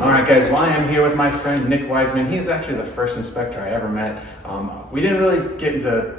All right, guys, well, I am here with my friend Nick Wiseman. He is actually the first inspector I ever met. We didn't really get into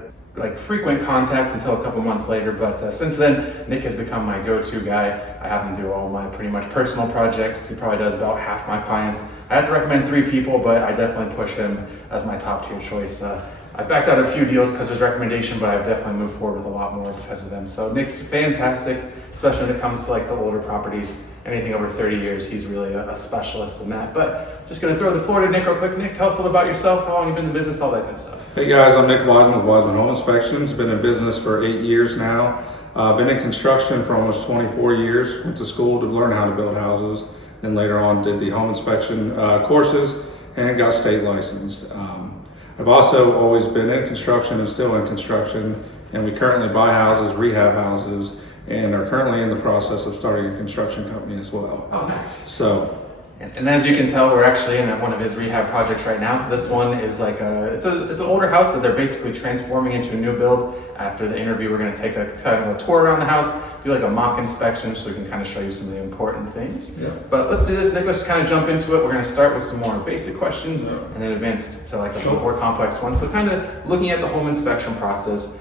frequent contact until a couple months later, but since then, Nick has become my go-to guy. I have him do all my pretty much personal projects. He probably does about half my clients. I have to recommend 3 people, but I definitely push him as my top tier choice. I backed out a few deals because of his recommendation, but I've definitely moved forward with a lot more because of them. So Nick's fantastic, especially when it comes to the older properties. Anything over 30 years, he's really a specialist in that. But just gonna throw the floor to Nick real quick. Nick, tell us a little about yourself, how long you've been in the business, all that good stuff. Hey guys, I'm Nick Wiseman with Wiseman Home Inspections. Been in business for 8 years now. Been in construction for almost 24 years. Went to school to learn how to build houses. And later on did the home inspection courses and got state licensed. I've also always been in construction and still in construction. And we currently buy houses, rehab houses, and are currently in the process of starting a construction company as well. Oh, nice. So, and as you can tell, we're actually in one of his rehab projects right now. So this one is it's an older house that they're basically transforming into a new build. After the interview, we're going to take a tour around the house, do a mock inspection, so we can kind of show you some of the important things. yeah. But let's do this, Nick. Let's just kind of jump into it. We're going to start with some more basic questions and then advance to a little more complex ones. So kind of looking at the home inspection process,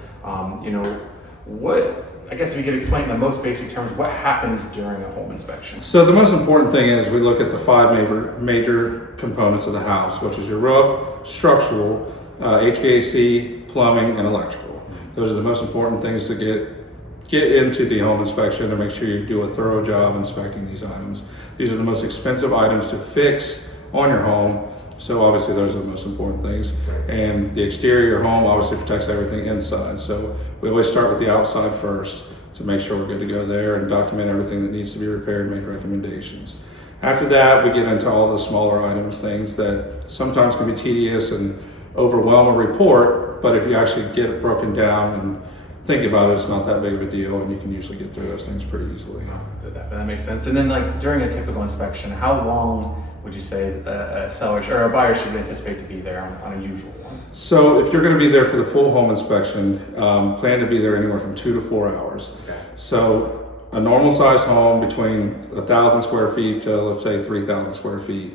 I guess if you could explain in the most basic terms, what happens during a home inspection? So the most important thing is we look at the 5 major components of the house, which is your roof, structural, HVAC, plumbing, and electrical. Those are the most important things to get into the home inspection to make sure you do a thorough job inspecting these items. These are the most expensive items to fix on your home, so obviously those are the most important things. And the exterior of your home obviously protects everything inside, so we always start with the outside first to make sure we're good to go there and document everything that needs to be repaired and make recommendations. After that, we get into all the smaller items, things that sometimes can be tedious and overwhelm a report, but if you actually get it broken down and think about it, it's not that big of a deal, and you can usually get through those things pretty easily. That makes sense. And then during a typical inspection, how long would you say a seller or a buyer should anticipate to be there on a usual one? So if you're going to be there for the full home inspection, plan to be there anywhere from 2 to 4 hours. Okay. So a normal size home between 1,000 square feet to let's say 3,000 square feet,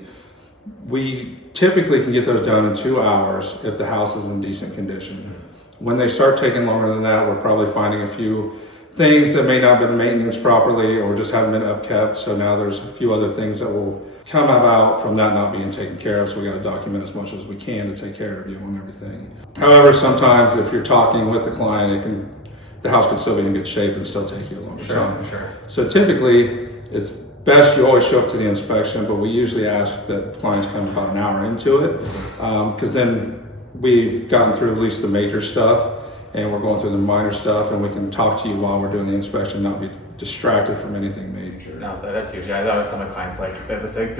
we typically can get those done in 2 hours if the house is in decent condition. When they start taking longer than that, we're probably finding a few things that may not have been maintained properly or just haven't been upkept. So now there's a few other things that will come about from that not being taken care of. So we got to document as much as we can to take care of you on everything. However, sometimes if you're talking with the client, the house could still be in good shape and still take you a longer time. Sure. So typically it's best you always show up to the inspection, but we usually ask that clients come about an hour into it, because then we've gotten through at least the major stuff and we're going through the minor stuff, and we can talk to you while we're doing the inspection, not be distracted from anything major. No, that's huge. I always tell my clients, do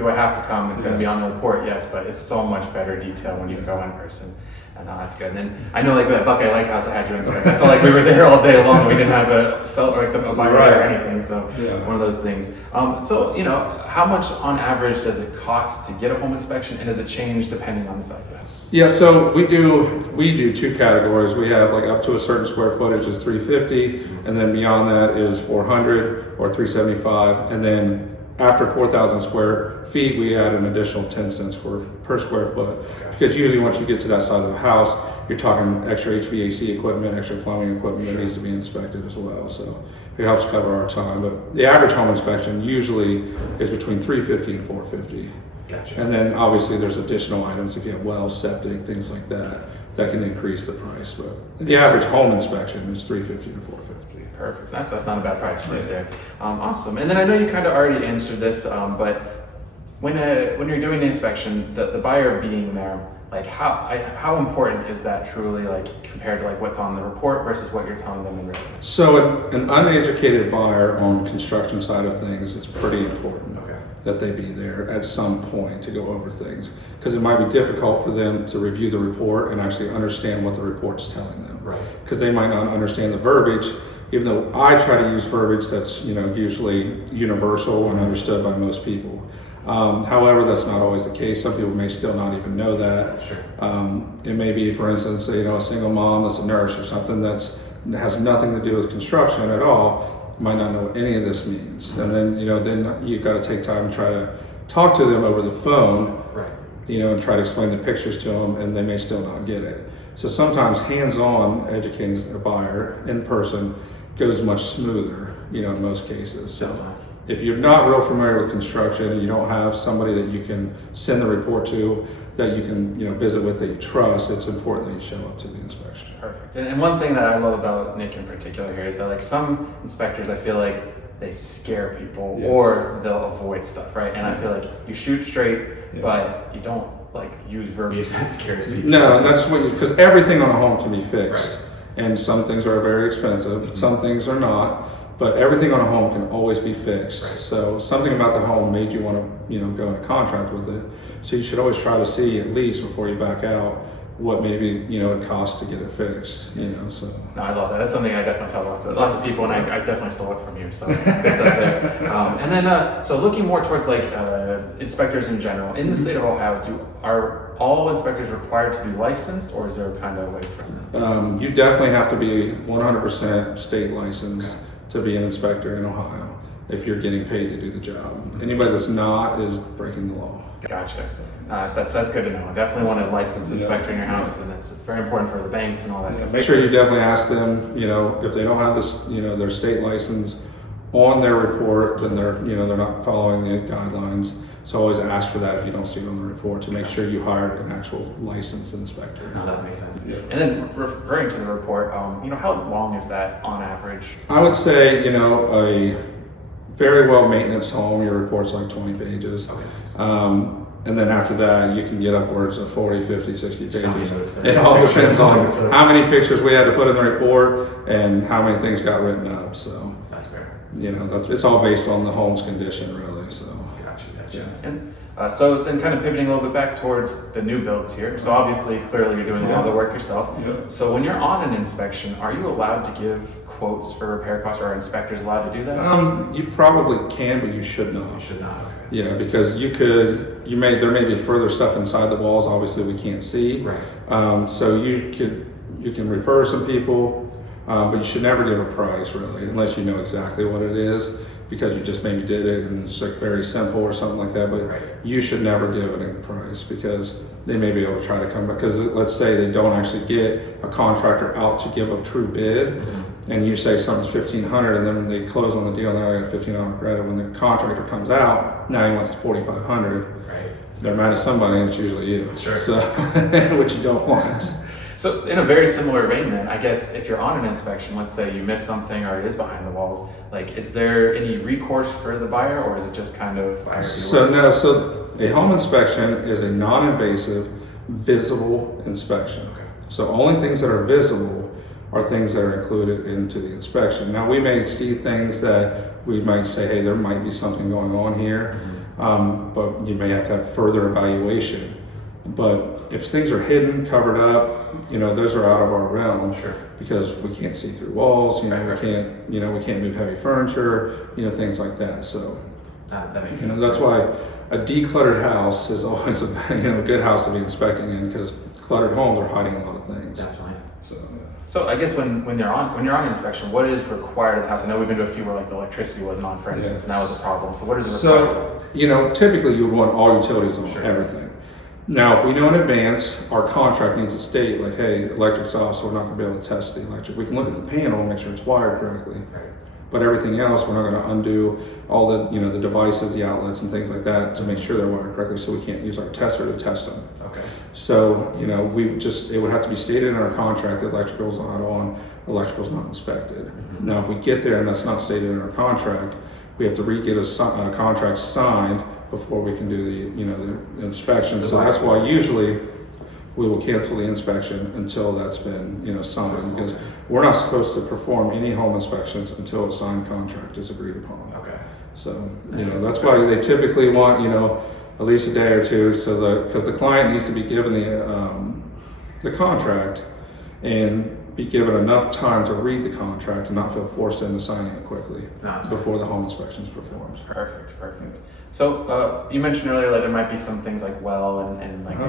I have to come? It's going to be on the report, yes, but it's so much better detail when you go in person. And that's good. And then I know that Buckeye Lake House I had you inspect, I felt like we were there all day long. We didn't have a seller a buyer or anything, so one of those things. How much on average does it cost to get a home inspection, and does it change depending on the size of the house? Yeah, so we do 2 categories. We have up to a certain square footage is $350, and then beyond that is $400 or $375, and then after 4,000 square feet, we add an additional 10 cents per square foot. Because usually once you get to that size of a house, you're talking extra HVAC equipment, extra plumbing equipment that needs to be inspected as well. So it helps cover our time. But the average home inspection usually is between $350 and $450. Gotcha. And then obviously there's additional items if you have wells, septic, things like that can increase the price. But the average home inspection is $350 to $450. Perfect. That's not a bad price right there. Awesome. And then I know you kind of already answered this, but when you're doing the inspection, the buyer being there, how important is that truly, compared to what's on the report versus what you're telling them in written? So an uneducated buyer on construction side of things, it's pretty important that they be there at some point to go over things, because it might be difficult for them to review the report and actually understand what the report's telling them. Right. Because they might not understand the verbiage, even though I try to use verbiage that's usually universal and understood by most people. However, that's not always the case. Some people may still not even know that. Sure. It may be, for instance, a single mom that's a nurse or something that has nothing to do with construction at all, might not know what any of this means. And then, then you've got to take time and try to talk to them over the phone, Right. and try to explain the pictures to them, and they may still not get it. So sometimes hands-on educating a buyer in person goes much smoother, in most cases. So if you're not real familiar with construction and you don't have somebody that you can send the report to, that you can visit with, that you trust, it's important that you show up to the inspection. Perfect. And one thing that I love about Nick in particular here is that like some inspectors, I feel like they scare people or they'll avoid stuff, right? And I feel like you shoot straight, but you don't like use verbiage that scares people. No, that's what because everything on a home can be fixed, and some things are very expensive, some things are not. But everything on a home can always be fixed. So something about the home made you want to, go in a contract with it. So you should always try to see at least before you back out what maybe it costs to get it fixed. So. No, I love that. That's something I definitely tell lots of people, and I definitely stole it from you. So good stuff there. And then so looking more towards like inspectors in general in the state of Ohio, are all inspectors required to be licensed, or is there kind of ways? You definitely have to be 100% state licensed to be an inspector in Ohio if you're getting paid to do the job. Anybody that's not is breaking the law. Gotcha. That's good to know. I definitely want a licensed inspector in your house, and it's very important for the banks and all that. Make sure you definitely ask them, if they don't have this, their state license on their report, then they're not following the guidelines. So always ask for that if you don't see it on the report to make sure you hired an actual licensed inspector. No, that makes sense. Yeah. And then referring to the report, how long is that on average? I would say, a very well maintenance home, your report's like 20 pages. Okay. And then after that, you can get upwards of 40, 50, 60 pages. It all depends on how many pictures we had to put in the report and how many things got written up. So that's fair. It's all based on the home's condition, really. So. Gotcha. Yeah. And so then kind of pivoting a little bit back towards the new builds here. So obviously, clearly you're doing all the work yourself. Yep. So when you're on an inspection, are you allowed to give quotes for repair costs, or are inspectors allowed to do that? You probably can, but you should not. You should not. Okay. Yeah, because there may be further stuff inside the walls. Obviously, we can't see. Right. So you can refer some people, but you should never give a price really, unless you know exactly what it is, because you just maybe did it and it's like very simple or something like that. But you should never give a price, because they may be able to try to come back. Because let's say they don't actually get a contractor out to give a true bid, and you say something's $1,500, and then they close on the deal and they got $1,500 credit. When the contractor comes out, now he wants $4,500. Right. They're mad at somebody, and it's usually you. Sure. So, which you don't want. So in a very similar vein then, I guess if you're on an inspection, let's say you miss something or it is behind the walls, like is there any recourse for the buyer, or is it just kind of So a home inspection is a non-invasive, visible inspection. Okay. So only things that are visible are things that are included into the inspection. Now we may see things that we might say, hey, there might be something going on here, but you may have to have further evaluation. But if things are hidden, covered up, those are out of our realm. Sure. Because we can't see through walls, we can't move heavy furniture, things like that. So, that makes sense. That's why a decluttered house is always a good house to be inspecting in, because cluttered homes are hiding a lot of things. Definitely. So I guess when you're on inspection, what is required of the house? I know we've been to a few where like the electricity wasn't on, for instance, and that was a problem. So what is the required? So typically you would want all utilities on, everything. Now, if we know in advance, our contract needs to state like, hey, electric's off, so we're not going to be able to test the electric. We can look at the panel and make sure it's wired correctly. Right. But everything else, we're not going to undo all the the devices, the outlets, and things like that to make sure they're wired correctly. So we can't use our tester to test them. Okay. So it would have to be stated in our contract that electrical's not on, electrical's not inspected. Now, if we get there and that's not stated in our contract, we have to re-get a contract signed before we can do the inspection. So that's why usually we will cancel the inspection until that's been signed, because we're not supposed to perform any home inspections until a signed contract is agreed upon. Okay. So that's why they typically want at least a day or two, because the client needs to be given the contract and be given enough time to read the contract and not feel forced into signing it quickly before the home inspection is performed. Perfect. So you mentioned earlier that there might be some things like and like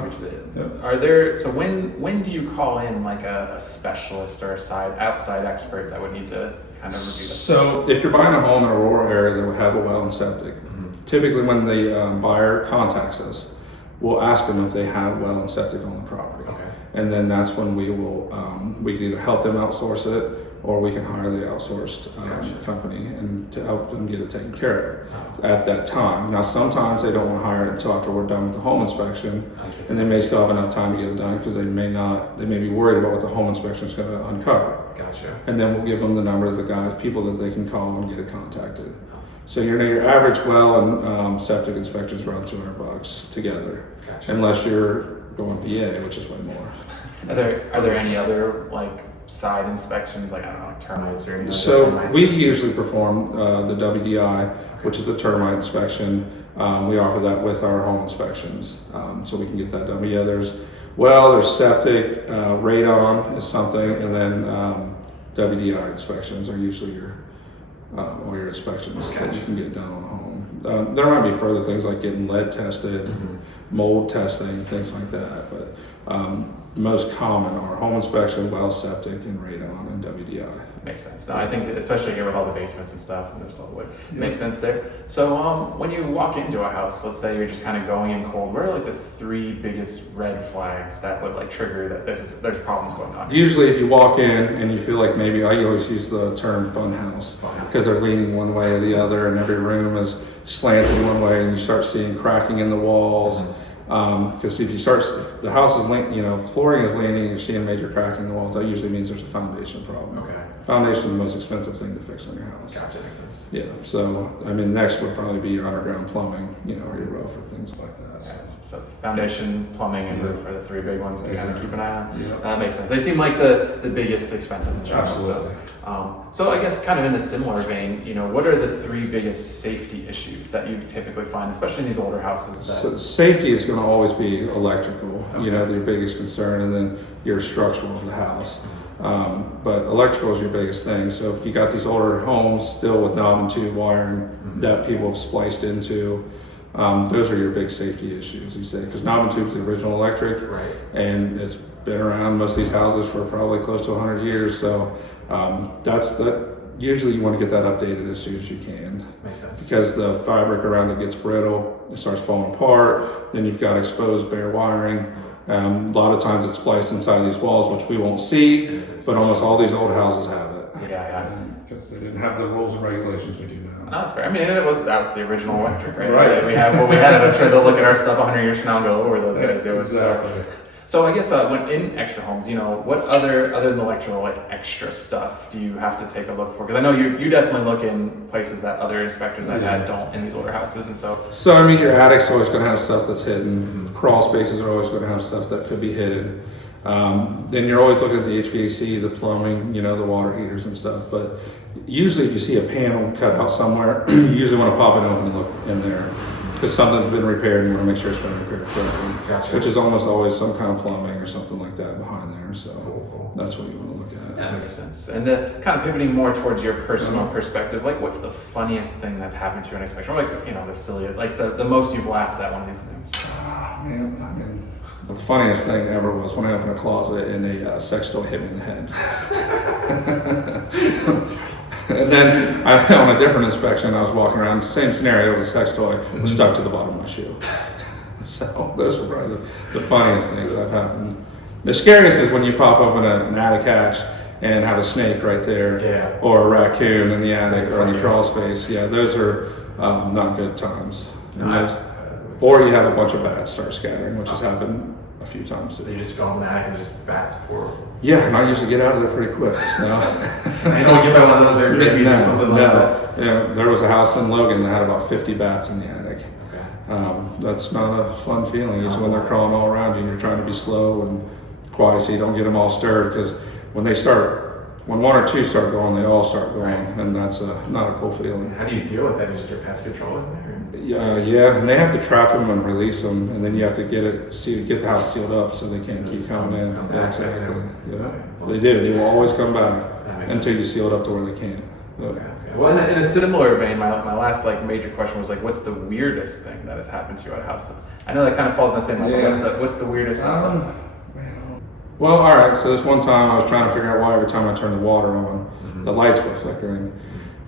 are there? So when do you call in like a specialist or outside expert that would need to kind of review that? So if you're buying a home in a rural area that would have a well and septic, typically when the buyer contacts us, we'll ask them if they have well and septic on the property. Okay. And then that's when we will, we can either help them outsource it, or we can hire the outsourced company and to help them get it taken care of at that time. Now, sometimes they don't want to hire it until after we're done with the home inspection, and they may still have enough time to get it done because they may be worried about what the home inspection is going to uncover. Gotcha. And then we'll give them the number of the people that they can call and get it contacted. So your average well and septic inspection is around $200 together, unless you're going VA, which is way more. Are there any other like side inspections, like I don't know, like termites or anything? So we usually perform the WDI, which is a termite inspection. We offer that with our home inspections, so we can get that done. But yeah, there's septic, radon is something, and then WDI inspections are usually all your inspections that you can get done on a home. There might be further things like getting lead tested, mold testing, things like that, but most common are home inspection, well, septic, and radon and WDI. Makes sense. No, I think especially here with all the basements and stuff, and there's all the way. Makes sense there. So when you walk into a house, let's say you're just kind of going in cold, what are like the 3 biggest red flags that would like trigger that there's problems going on? Usually if you walk in and you feel like maybe, I always use the term fun house because they're leaning one way or the other and every room is slanted one way and you start seeing cracking in the walls. Because if the house is flooring is leaning and you're seeing major cracking in the walls, that usually means there's a foundation problem. Okay. Foundation is the most expensive thing to fix on your house. Gotcha, makes sense. Yeah, so I mean, next would probably be your underground plumbing, or your roof or things like that. Yeah, so foundation, plumbing, and roof are the 3 big ones to kind of keep an eye on. Yeah. That makes sense. They seem like the biggest expenses in general. Absolutely. So I guess kind of in a similar vein, what are the 3 biggest safety issues that you typically find, especially in these older houses? So safety is going to always be electrical, their biggest concern, and then your structural of the house. But electrical is your biggest thing. So if you got these older homes still with knob and tube wiring that people have spliced into, those are your big safety issues these days. Because knob and tube is the original electric, and it's been around most of these houses for probably close to 100 years. So usually you want to get that updated as soon as you can. Makes sense. Because the fabric around it gets brittle, it starts falling apart, then you've got exposed bare wiring. A lot of times it's spliced inside these walls, which we won't see, but almost all these old houses have it. Yeah. Because they didn't have the rules and regulations we do now. No, that's fair. I mean, that was the original electric, right? Right. We had I'm sure they'll look at our stuff 100 years from now and go, "Oh, what are those guys doing?" Exactly. So I guess when in extra homes, what other than electrical, like extra stuff do you have to take a look for? Because I know you definitely look in places that other inspectors I've had don't in these older houses, and so. So I mean, your attic's always going to have stuff that's hidden. Crawl spaces are always going to have stuff that could be hidden. Then you're always looking at the HVAC, the plumbing, the water heaters and stuff. But usually, if you see a panel cut out somewhere, you usually want to pop it open and look in there. Because something's been repaired and you want to make sure it's been repaired correctly. Gotcha. Which is almost always some kind of plumbing or something like that behind there. So that's what you want to look at. That makes sense. And kind of pivoting more towards your personal perspective, like what's the funniest thing that's happened to you in an inspection? Or like, the silly, like the most you've laughed at one of these things? Man, the funniest thing ever was when I opened a closet and a sex toy hit me in the head. And then on a different inspection, I was walking around, same scenario, it was a sex toy, was stuck to the bottom of my shoe. So those were probably the funniest things that have happened. The scariest is when you pop open an attic hatch and have a snake right there, or a raccoon in the attic or in the crawl space. Yeah, those are not good times. Or you have a bunch of bats start scattering, which has happened a few times. They just go in the attic and just bats pour. Yeah, and I usually get out of there pretty quick. You don't get by one of those big babies or something like that. Yeah, there was a house in Logan that had about 50 bats in the attic. That's not a fun feeling. It's when they're crawling all around you and you're trying to be slow and quiet so you don't get them all stirred. Because when 1 or 2 start going, they all start going, and that's not a cool feeling. How do you deal with that? You just get pest control in there? Yeah, and they have to trap them and release them, and then you have to get the house sealed up so they can't keep coming in. Yeah, exactly. Yeah. They do. They will always come back until you seal it up to where they can't. Okay. Well, in a similar vein, my last major question was what's the weirdest thing that has happened to you at a house? I know that kind of falls in the same level. Yeah. What's the weirdest thing? Well, all right. So this one time I was trying to figure out why every time I turned the water on, the lights were flickering.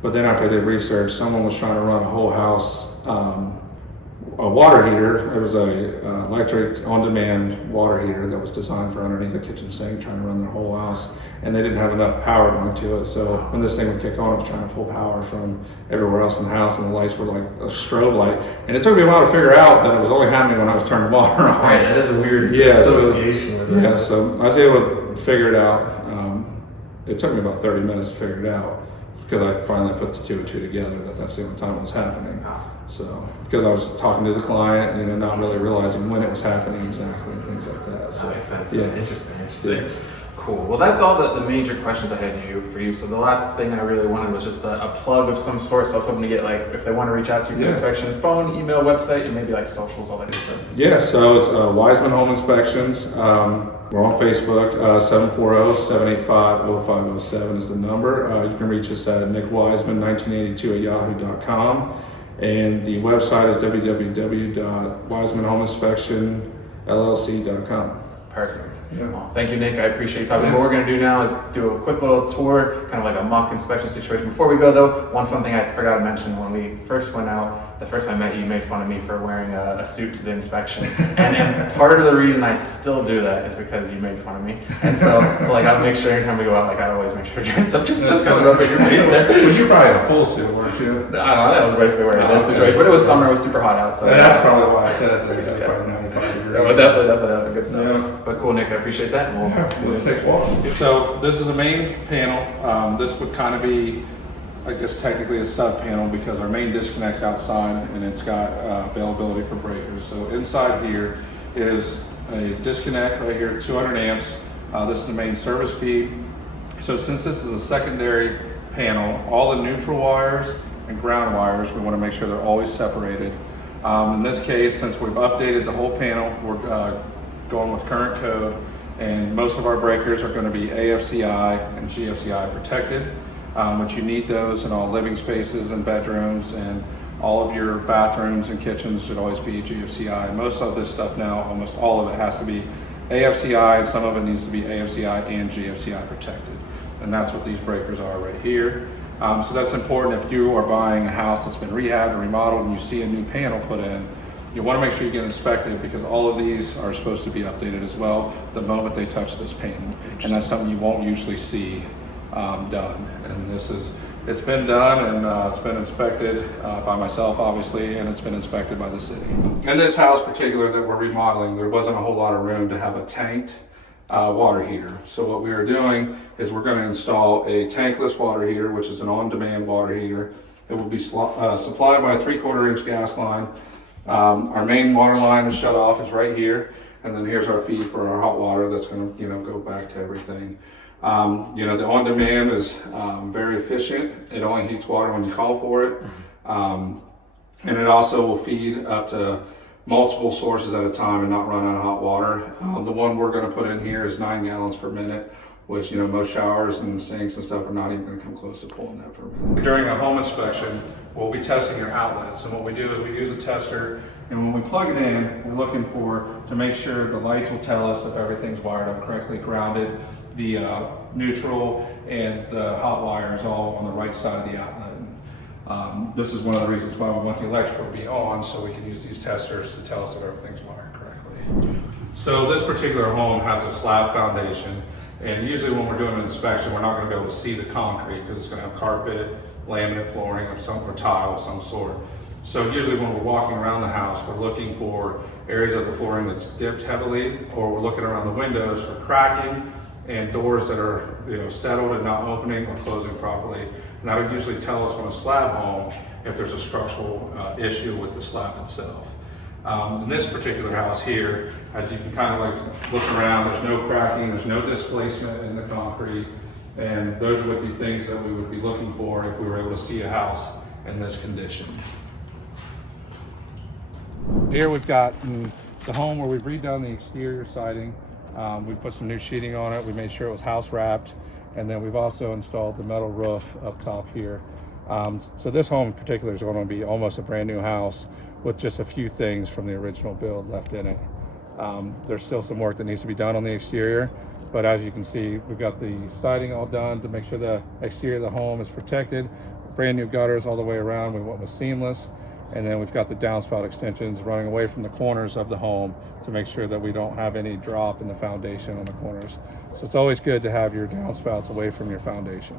But then after I did research, someone was trying to run a whole house, a water heater. It was a electric on-demand water heater that was designed for underneath the kitchen sink, trying to run their whole house, and they didn't have enough power going to it. So when this thing would kick on, it was trying to pull power from everywhere else in the house, and the lights were like a strobe light. And it took me a while to figure out that it was only happening when I was turning water on. Right, that is a weird so association with it. Yeah, so I was able to figure it out. It took me about 30 minutes to figure it out, because I finally put the 2 and 2 together, that's the only time it was happening. So, because I was talking to the client, not really realizing when it was happening exactly and things like that. So, That makes sense. yeah. Interesting. Yeah. Cool. Well, that's all the major questions I had for you. So the last thing I really wanted was just a plug of some sort. So I was hoping to get, like, if they want to reach out to you for inspection, phone, email, website, and maybe like socials, all that good stuff. Yeah, so it's Wiseman Home Inspections. We're on Facebook. 740-785-0507 is the number. You can reach us at nickwiseman1982@yahoo.com. And the website is www.wisemanhomeinspectionllc.com. Perfect. Yeah. Well, thank you, Nick. I appreciate you talking. What we're going to do now is do a quick little tour, kind of like a mock inspection situation. Before we go, though, one fun thing I forgot to mention: when we first went out, the first time I met you, you made fun of me for wearing a suit to the inspection. and part of the reason I still do that is because you made fun of me. And so like, I'll make sure anytime we go out, like, I always make sure to dress up just to kind of rub at your face there. Well, you're probably in a full suit, weren't you? I don't know, that was basically where it is situation. But it was summer, it was super hot out. So That's probably why I said it there. It's probably 95 degrees. Yeah, well, definitely good stuff. Yeah. But cool, Nick, I appreciate that. And Let's take a walk. So this is the main panel. This would kind of be, I guess, technically a sub panel, because our main disconnect's outside and it's got availability for breakers. So inside here is a disconnect right here, 200 amps. This is the main service feed. So since this is a secondary panel, all the neutral wires and ground wires, we want to make sure they're always separated. In this case, since we've updated the whole panel, we're going with current code, and most of our breakers are going to be AFCI and GFCI protected, which you need those in all living spaces and bedrooms, and all of your bathrooms and kitchens should always be GFCI. Most of this stuff now, almost all of it has to be AFCI, and some of it needs to be AFCI and GFCI protected. And that's what these breakers are right here. So that's important if you are buying a house that's been rehabbed or remodeled and you see a new panel put in. You want to make sure you get inspected, because all of these are supposed to be updated as well the moment they touch this panel. And that's something you won't usually see done. And it's been done, and it's been inspected by myself, obviously, and it's been inspected by the city. In this house particular that we're remodeling, there wasn't a whole lot of room to have a tanked water heater. So what we are doing is we're going to install a tankless water heater, which is an on-demand water heater. It will be supplied by a 3/4 inch gas line. Our main water line is shut off, is right here, and then here's our feed for our hot water that's going to go back to everything. The on-demand is very efficient. It only heats water when you call for it, and it also will feed up to multiple sources at a time and not run out of hot water. The one we're going to put in here is 9 gallons per minute, which most showers and sinks and stuff are not even going to come close to pulling that per minute. During a home inspection, we'll be testing your outlets, and what we do is we use a tester, and when we plug it in, we're looking to make sure the lights will tell us if everything's wired up correctly, grounded, the neutral and the hot wire is all on the right side of the outlet. This is one of the reasons why we want the electrical to be on, so we can use these testers to tell us if everything's wired correctly. So this particular home has a slab foundation, and usually when we're doing an inspection, we're not going to be able to see the concrete because it's going to have carpet, laminate flooring of some, or tile of some sort. So usually when we're walking around the house, we're looking for areas of the flooring that's dipped heavily, or we're looking around the windows for cracking and doors that are settled and not opening or closing properly. And that would usually tell us on a slab home if there's a structural issue with the slab itself. In this particular house here, as you can kind of look around, there's no cracking, there's no displacement in the concrete, and those would be things that we would be looking for if we were able to see a house in this condition. Here we've got the home where we've redone the exterior siding. We put some new sheeting on it. We made sure it was house wrapped. And then we've also installed the metal roof up top here. So this home in particular is going to be almost a brand new house with just a few things from the original build left in it. There's still some work that needs to be done on the exterior, but as you can see, we've got the siding all done to make sure the exterior of the home is protected. brand new gutters all the way around. We went with seamless. And then we've got the downspout extensions running away from the corners of the home to make sure that we don't have any drop in the foundation on the corners. So it's always good to have your downspouts away from your foundation.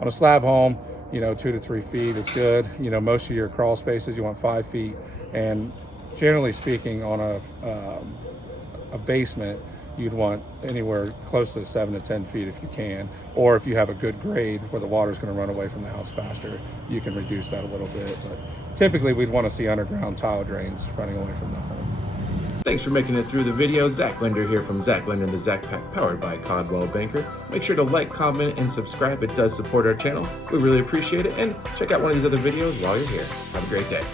On a slab home, 2 to 3 feet is good. Most of your crawl spaces you want 5 feet, and generally speaking, on a basement, you'd want anywhere close to 7 to 10 feet if you can, or if you have a good grade where the water's going to run away from the house faster, you can reduce that a little bit. But typically we'd want to see underground tile drains running away from the home. Thanks for making it through the video. Zach Linder here from Zach Linder and the Zach Pack, powered by Coldwell Banker. Make sure to like, comment, and subscribe. It does support our channel. We really appreciate it. And check out one of these other videos while you're here. Have a great day.